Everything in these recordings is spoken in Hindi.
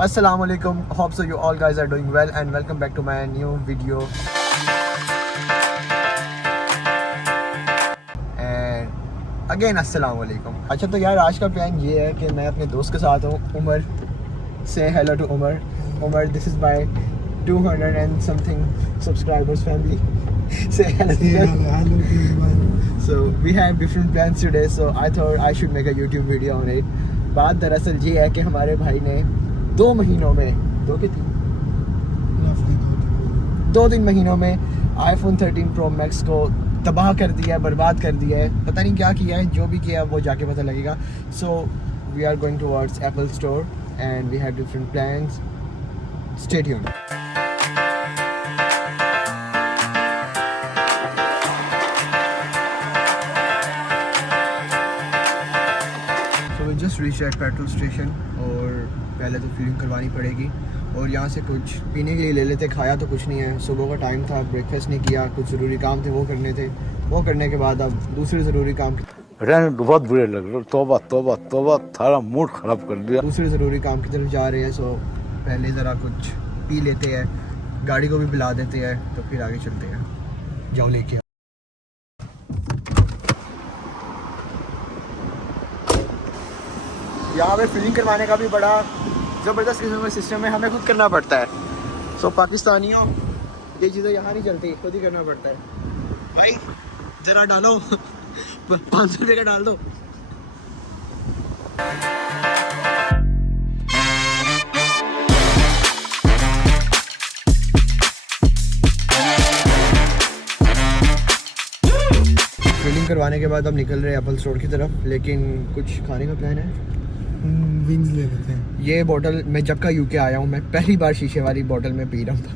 Assalamu alaikum. Hope so you all guys are doing well and welcome back to my new video. And again assalamu alaikum. अच्छा तो यार आज का प्लान ये है कि मैं अपने दोस्त के साथ हूँ Umar. Say hello to Umar. Umar, this is my 200 and something subscribers family. Say hello to them. Hello everyone. So we have different plans today, so I thought I should make a YouTube video on it. बात दरअसल ये है कि हमारे भाई ने 2 महीनों में 2 के 3 महीनों में iPhone 13 Pro Max को तबाह कर दिया है, बर्बाद कर दिया है. पता नहीं क्या किया है, जो भी किया वो जाके पता लगेगा. So we are going towards Apple Store and we have different plans. Stay tuned. So we just reached at petrol station और पहले तो फिलिंग करवानी पड़ेगी और यहाँ से कुछ पीने के लिए ले लेते. खाया तो कुछ नहीं है, सुबह का टाइम था, ब्रेकफास्ट नहीं किया, कुछ ज़रूरी काम थे वो करने थे. वो करने के बाद अब दूसरे ज़रूरी काम रहने तो बहुत बुरे लग रहे. तौबा तौबा तौबा, थारा मूड ख़राब कर दिया. दूसरे ज़रूरी काम की तरफ जा रहे हैं. सो पहले ज़रा कुछ पी लेते हैं, गाड़ी को भी बुला देते हैं, तो फिर आगे चलते हैं. जाओ लेके आओ. यहाँ पे फिलिंग करवाने का भी बड़ा ज़बरदस्त किस्म का सिस्टम है, हमें खुद करना पड़ता है. सो पाकिस्तानियों ये चीज़ें यहाँ नहीं चलती, खुद ही करना पड़ता है. भाई ज़रा डालो 500 रुपये का डाल दो. फिलिंग करवाने के बाद हम निकल रहे हैं एप्पल स्टोर की तरफ, लेकिन कुछ खाने का प्लान है. विंग्स ले लेते हैं. ये बोतल मैं जब का यूके आया हूँ मैं पहली बार शीशे वाली बोतल में पी रहा था.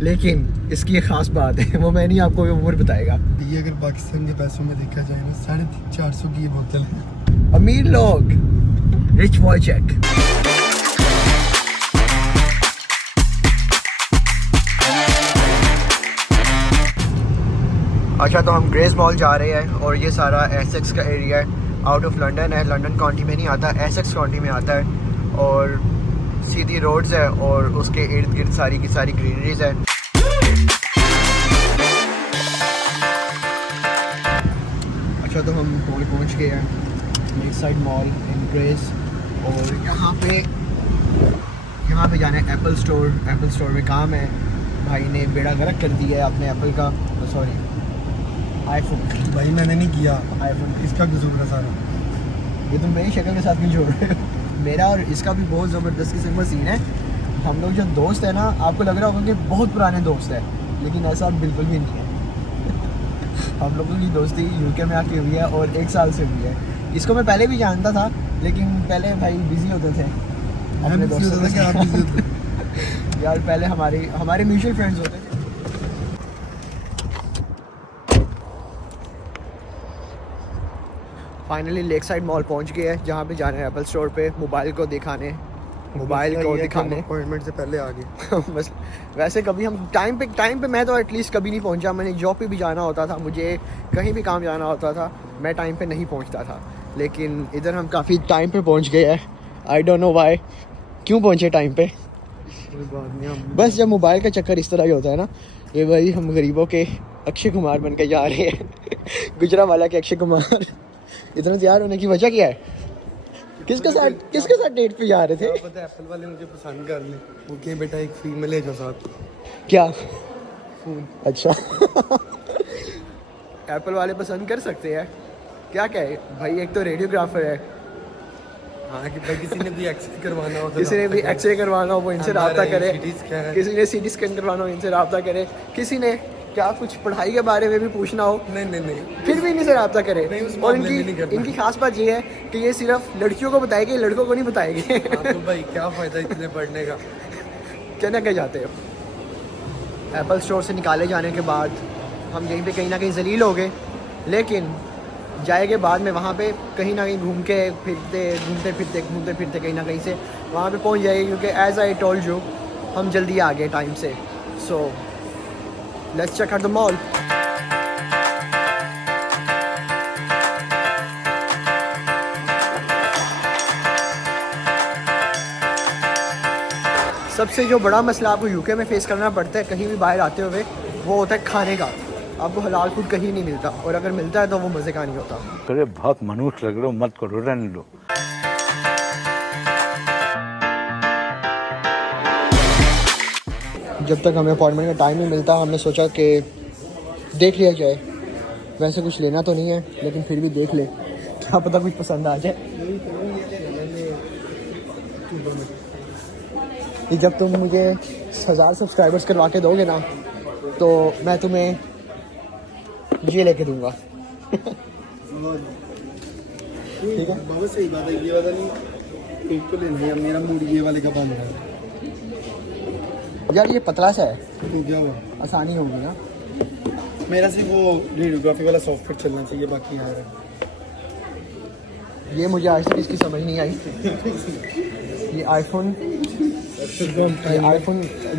लेकिन इसकी एक ख़ास बात है, वो मैं नहीं आपको उम्र बताएगा. ये अगर पाकिस्तान के पैसों में देखा जाए ना 450 की ये बोतल है. अमीर लोग, रिच बॉय चेक. अच्छा तो हम ग्रेस मॉल जा रहे हैं और ये सारा एसेक्स का एरिया है. आउट ऑफ लंदन है, लंदन काउंटी में नहीं आता, एसेक्स काउंटी में आता है. और सीधी रोड्स है और उसके इर्द गिर्द सारी की सारी ग्रीनरीज है. अच्छा तो हम मॉल पहुंच गए हैं, लेक साइड मॉल इन ग्रेस. और यहाँ पे जाना है एप्पल स्टोर. एप्पल स्टोर में काम है, भाई ने बेड़ा गर्क कर दिया है अपने एप्पल का, सॉरी आईफोन. भाई मैंने नहीं किया, आईफोन इसका कसूर है सारा. ये तो मेरी शक्ल के साथ नहीं जोड़ रहे हो. मेरा और इसका भी बहुत ज़बरदस्त किस्म का सीन है. हम लोग जो दोस्त है ना, आपको लग रहा होगा कि बहुत पुराने दोस्त हैं, लेकिन ऐसा बिल्कुल भी नहीं है. हम लोगों की दोस्ती यूके में आके हुई है और 1 साल से हुई है. इसको मैं पहले भी जानता था, लेकिन पहले भाई बिजी होते थे अपने दोस्तों के साथ. यार पहले हमारे म्यूचुअल फ्रेंड्स होते थे. फाइनली लेक साइड मॉल पहुंच गए हैं, जहाँ पे जाना है एप्पल स्टोर पे मोबाइल को दिखाने, मोबाइल को दिखाने. अपॉइंटमेंट से पहले आ गए. बस वैसे कभी हम टाइम पे मैं तो एटलीस्ट कभी नहीं पहुंचा. मैंने जॉब पे भी जाना होता था, मुझे कहीं भी काम जाना होता था, मैं टाइम पे नहीं पहुंचता था. लेकिन इधर हम काफ़ी टाइम पे पहुंच गए हैं. आई डोंट नो वाई, क्यों पहुंचे टाइम पे. बस जब मोबाइल का चक्कर इस तरह ही होता है ना, ये भाई हम गरीबों के अक्षय कुमार बन के जा रहे हैं. गुजरावाला के अक्षय कुमार. इतना तैयार होने की वजह क्या है? किसके साथ डेट पे जा रहे थे? पता है एप्पल वाले मुझे पसंद कर ले, वो कहे बेटा एक फीमेल है जो साथ. क्या फोन. अच्छा एप्पल वाले पसंद कर सकते हैं, क्या क्या है भाई. एक तो रेडियोग्राफर है. हाँ कि भाई किसी ने भी एक्सरे करवाना हो, किसी ने भी एक्सरे करवाना हो वो इनसे रब्ता करे. किसी किसी ने सीटी स्कैन करवाना हो इनसे रब्ता करे. किसी ने क्या कुछ पढ़ाई के बारे में भी पूछना हो, नहीं फिर भी इनसे रब्ता करे. उस और मामले में नहीं करना. इनकी खास बात ये है कि ये सिर्फ लड़कियों को बताएंगे, लड़कों को नहीं बताएंगे. तो भाई क्या फ़ायदा इतने पढ़ने का. कहना क्या जाते हो. एप्पल स्टोर से निकाले जाने के बाद हम यहीं पे कहीं ना कहीं जलील हो गए, लेकिन जाएंगे बाद में वहाँ पे कहीं ना कहीं घूमते फिरते कहीं ना कहीं से वहाँ पे पहुँच जाएंगे, क्योंकि एज आई टोल्ड यू हम जल्दी आ गए टाइम से. So let's check out the mall. सबसे जो बड़ा मसला आपको यूके में फेस करना पड़ता है कहीं भी बाहर आते हुए, वो होता है खाने का। आपको हलाल फूड कहीं नहीं मिलता, और अगर मिलता है तो वो मज़े का नहीं होता। अरे बहुत मनुष्य लग रहे हो, मत करो, रहने लो। जब तक हमें अपॉइंटमेंट का टाइम नहीं मिलता, हमने सोचा कि देख लिया जाए। वैसे कुछ लेना तो नहीं है, लेकिन फिर भी देख ले, क्या पता कुछ पसंद आ जाए। कि जब तुम मुझे 1000 सब्सक्राइबर्स करवा के दोगे ना, तो मैं तुम्हें ये लेके दूंगा। ठीक है बहुत सही बात है। ये वाला नहीं, एक तो लेना है, मेरा मूड ये वाले का बन रहा है। यार ये पतला सा है, तो क्या हुआ, आसानी होगी ना। मेरा सिर्फ वो रेडियोग्राफी वाला सॉफ्टवेयर चलना चाहिए, बाकी आ रहा है। ये मुझे आज तक इसकी समझ नहीं आई। ये आईफोन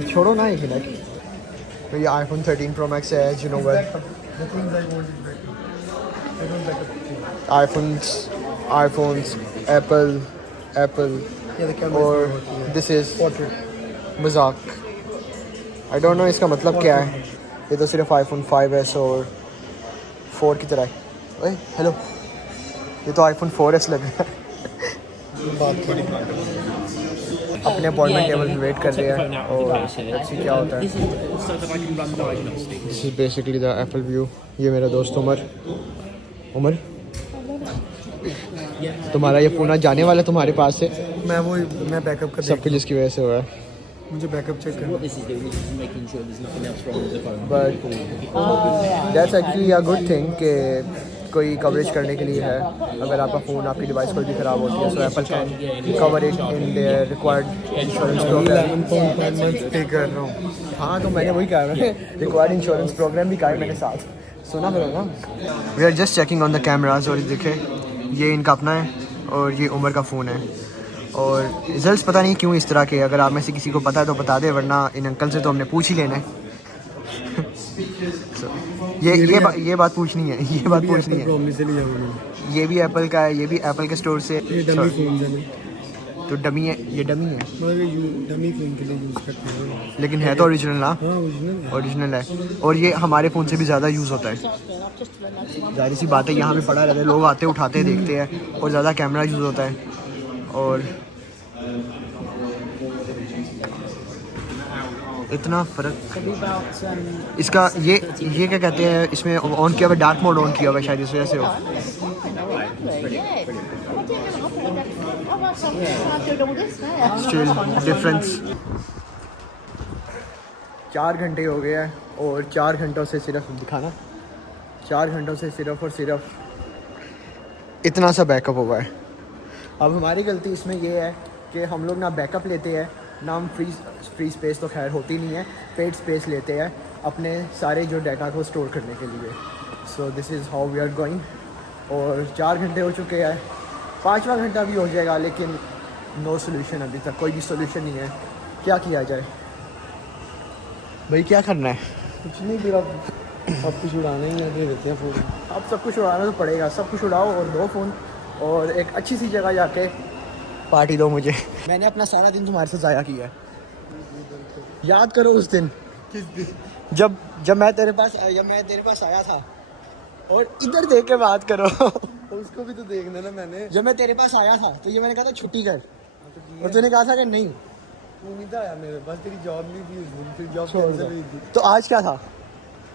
छोड़ो ना एक मिनट। तो ये आईफोन 13 Pro Max है, you know what? iPhones, Apple, और this is मजाक। I don't know इसका मतलब क्या है। ये तो सिर्फ iPhone 5s और 4 की तरह है। ओए हेलो, ये तो iPhone 4s लग रहा है। अपने अपॉइंटमेंट टेबल पे वेट कर रहे हैं, और लेट्स सी क्या होता है। This is basically the Apple view. ये मेरा दोस्त उमर। तुम्हारा ये फ़ोन आज जाने वाला है तुम्हारे पास से। मैं बैकअप कर सब कुछ इसकी वजह से हुआ है। मुझे बैकअप चेक करना। But that's actually a good thing कि कोई कवरेज करने के लिए है। अगर आपका फ़ोन, आपकी डिवाइस कोई भी ख़राब होती है, so Apple can cover it in their required insurance program. Pay कर रहा हूँ। हाँ, तो मैंने वही कहा, मैंने रिक्वायर्ड इंश्योरेंस प्रोग्राम भी कहा है मैंने साथ। सुना फिर ना। We are just checking on the cameras, और देखे ये इनका अपना है और ये उमर का फ़ोन है। और रिजल्ट्स पता नहीं क्यों इस तरह के। अगर आप में से किसी को पता है तो बता दे, वरना इन अंकल से तो हमने पूछ ही लेना है। so, ये बात पूछनी है, ये बात पूछनी है। ये भी एप्पल का है, ये भी एप्पल के स्टोर से। तो डमी है, ये डमी है, डमी फोन के लिए यूज़ करते हैं, लेकिन है तो ओरिजिनल ना। हाँ ओरिजिनल ओरिजिनल है, और ये हमारे फ़ोन से भी ज़्यादा यूज़ होता है। जाहिर सी बात है, यहाँ पे पड़ा रहता है, लोग आते उठाते हैं, देखते हैं, और ज़्यादा कैमरा यूज़ होता है। और इतना फ़र्क इसका। ये क्या कहते हैं, इसमें ऑन किया हुआ, डार्क मोड ऑन किया हुआ है, शायद इस वजह से हो। Still difference. 4 घंटे हो गए हैं, और 4 घंटों से सिर्फ दिखाना, 4 घंटों से सिर्फ और सिर्फ इतना सा बैकअप हुआ है। अब हमारी गलती इसमें ये है कि हम लोग ना बैकअप लेते हैं, ना हम फ्री स्पेस तो खैर होती नहीं है, पेड स्पेस लेते हैं अपने सारे जो डाटा को स्टोर करने के लिए। So this is how we are going. और 4 घंटे हो चुके हैं, 5वां घंटा भी हो जाएगा, लेकिन नो सोल्यूशन। अभी तक कोई भी सोल्यूशन नहीं है। क्या किया जाए भाई, क्या करना है? कुछ नहीं, फिर अब सब कुछ उड़ाना ही है, दे देते हैं फ़ोन। अब सब कुछ उड़ाना तो पड़ेगा, सब कुछ उड़ाओ और दो फ़ोन, और एक अच्छी सी जगह जाके पार्टी दो मुझे। मैंने अपना सारा दिन तुम्हारे साथ ज़ाया किया है। याद करो उस दिन, किस दिन? जब मैं तेरे पास आया था, और इधर देख के बात करो। उसको भी तो देखना ना मैंने। जब मैं तेरे पास आया था तो ये मैंने कहा था छुट्टी कर, और तूने कहा था कि नहीं। उम्मीद आया मेरे पास, तेरी जॉब नहीं थी उस दिन, फिर जॉब छोड़ कैंसिल दो। हुई थी। तो आज क्या था?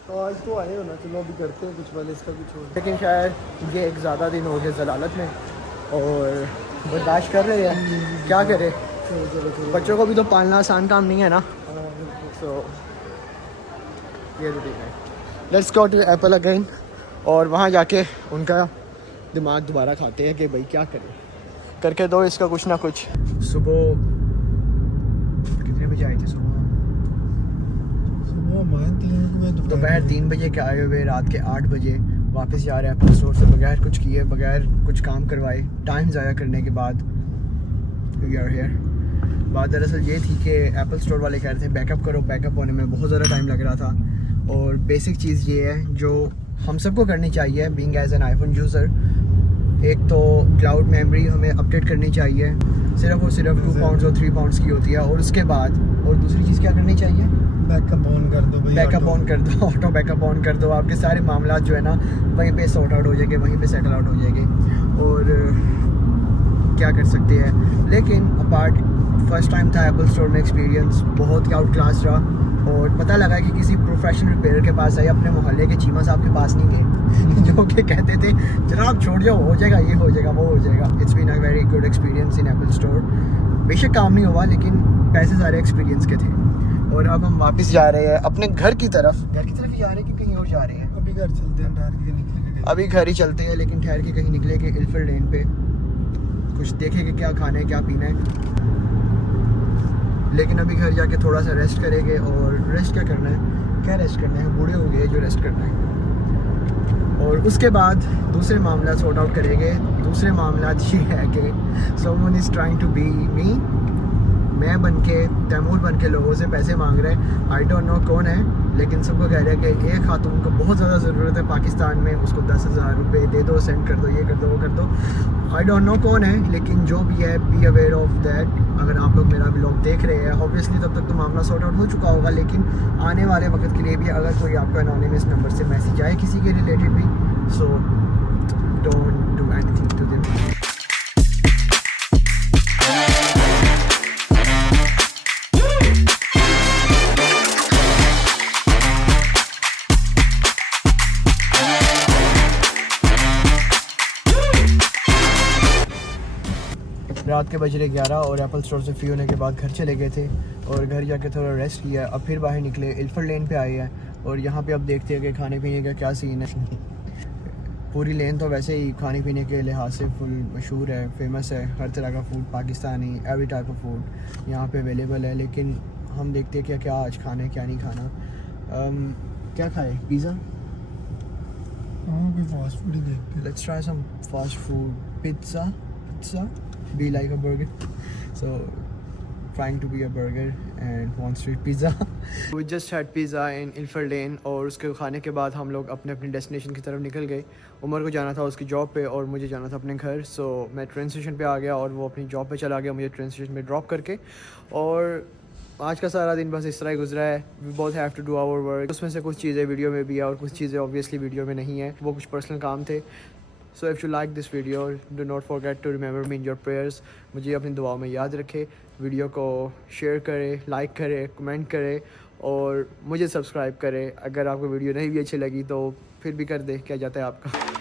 तो आज तो आए हो ना, चलो अभी करते हैं कुछ वाले, इसका कुछ हो। लेकिन शायद ये एक ज़्यादा दिन हो गए जलालत में, और बर्दाश्त कर रहे हैं, क्या करें। बच्चों को भी तो पालना आसान काम नहीं है ना। सो ये रूटीन है। Let's go to Apple again, और वहाँ जाके उनका दिमाग दोबारा खाते हैं कि भाई क्या करें, करके दो इसका कुछ ना कुछ। सुबह कितने बजे आए थे? दोपहर 3 बजे के आए हुए, रात के 8 बजे वापस जा रहे हैं एप्पल स्टोर से, बगैर कुछ किए, बगैर कुछ काम करवाए, टाइम ज़ाया करने के बाद वी आर हियर। बात दरअसल ये थी कि एप्पल स्टोर वाले कह रहे थे बैकअप करो, बैकअप होने में बहुत ज़्यादा टाइम लग रहा था। और बेसिक चीज़ ये है जो हम सबको करनी चाहिए, being as an iPhone user, एक तो क्लाउड मेमोरी हमें अपडेट करनी चाहिए, सिर्फ और सिर्फ 2 पाउंड्स और 3 पाउंड्स की होती है। और उसके बाद और दूसरी चीज़ क्या करनी चाहिए? बैकअप ऑन कर दो भाई, बैकअप ऑन कर दो, ऑटो बैकअप ऑन कर दो। आपके सारे मामला जो है ना वहीं पे सॉर्ट आउट हो जाएंगे, वहीं पे सेटल आउट हो जाएंगे। और क्या कर सकते हैं। लेकिन अपार्ट फर्स्ट टाइम था एप्पल स्टोर में एक्सपीरियंस बहुत ही आउट क्लास रहा। और पता लगा कि किसी प्रोफेशनल रिपेयर के पास आए, अपने मोहल्ले के चीमा साहब के पास नहीं गए जो कि कहते थे जनाब छोड़ जाओ, हो जाएगा, ये हो जाएगा, वो हो जाएगा। It's been a very good experience in Apple store. बेशक काम नहीं हुआ लेकिन पैसे सारे एक्सपीरियंस के थे। और अब हम वापस जा रहे हैं अपने घर की तरफ ही जा रहे हैं कि कहीं और जा रहे हैं? अभी घर चलते हैं, ठहर के निकलेंगे। अभी घर ही चलते हैं, लेकिन ठहर के कहीं निकले कि इल्फिल लेन पे कुछ देखेंगे क्या खाना है क्या पीना है। लेकिन अभी घर जाके थोड़ा सा रेस्ट करेंगे। और रेस्ट क्या करना है, क्या रेस्ट करना है, बूढ़े हो गए जो रेस्ट करना है। और उसके बाद दूसरे मामला सॉर्ट आउट करेंगे। दूसरे मामला ये है कि someone is trying to be me, मैं बन के तैमूर बन के लोगों से पैसे मांग रहे हैं। आई डोंट नो कौन है, लेकिन सबको कह रहे हैं कि एक खातून को बहुत ज़्यादा ज़रूरत है पाकिस्तान में, उसको 10,000 रुपये दे दो, सेंड कर दो, ये कर दो, वो कर दो। आई डोंट नो कौन है, लेकिन जो भी है बी अवेयर ऑफ दैट। अगर आप लोग मेरा व्लॉग देख रहे हैं, ऑब्वियसली तब तक तो मामला सॉर्ट आउट हो चुका होगा, लेकिन आने वाले वक्त के लिए भी अगर कोई आपका एनोनिमस नंबर से मैसेज आए किसी के रिलेटेड भी, so don't do anything to them. रात के बज रहे 11 और एप्पल स्टोर से फ्री होने के बाद घर चले गए थे। और घर जाके थोड़ा रेस्ट किया, अब फिर बाहर निकले, इल्फिल लेन पे आए हैं। और यहाँ पे अब देखते हैं कि खाने पीने का क्या सीन है। पूरी लेन तो वैसे ही खाने पीने के लिहाज से फुल मशहूर है, फेमस है। हर तरह का food Pakistani, every type of food यहाँ पे अवेलेबल है। लेकिन हम देखते हैं कि क्या आज खाना है क्या नहीं खाना। क्या खाए? पिज़्ज़ा? हाँ, कोई फास्ट फूड ही देखते हैं। Let's try some fast food. Pizza? Be like a burger. So, trying to be a burger and wants to eat pizza. We just had pizza in Ilford Lane और उसके खाने के बाद हम लोग अपने अपने डेस्टिनेशन की तरफ निकल गए। उमर को जाना था उसकी जॉब पे और मुझे जाना था अपने घर। सो मैं ट्रेन स्टेशन पे आ गया और वो अपनी जॉब पे चला गया मुझे ट्रेन स्टेशन पे ड्रॉप करके। और आज का सारा दिन बस इस तरह ही गुजरा है। We both have to do our work. उसमें से कुछ चीज़ें वीडियो में भी है और कुछ चीज़ें ऑब्वियसली वीडियो में नहीं है, वो कुछ पर्सनल काम थे। So if you like this video do not forget to remember me in your prayers. मुझे अपनी दुआओं में याद रखे। वीडियो को शेयर करें, लाइक करें, कमेंट करें और मुझे सब्सक्राइब करें। अगर आपको वीडियो नहीं भी अच्छी लगी तो फिर भी कर दे, क्या जाता है आपका।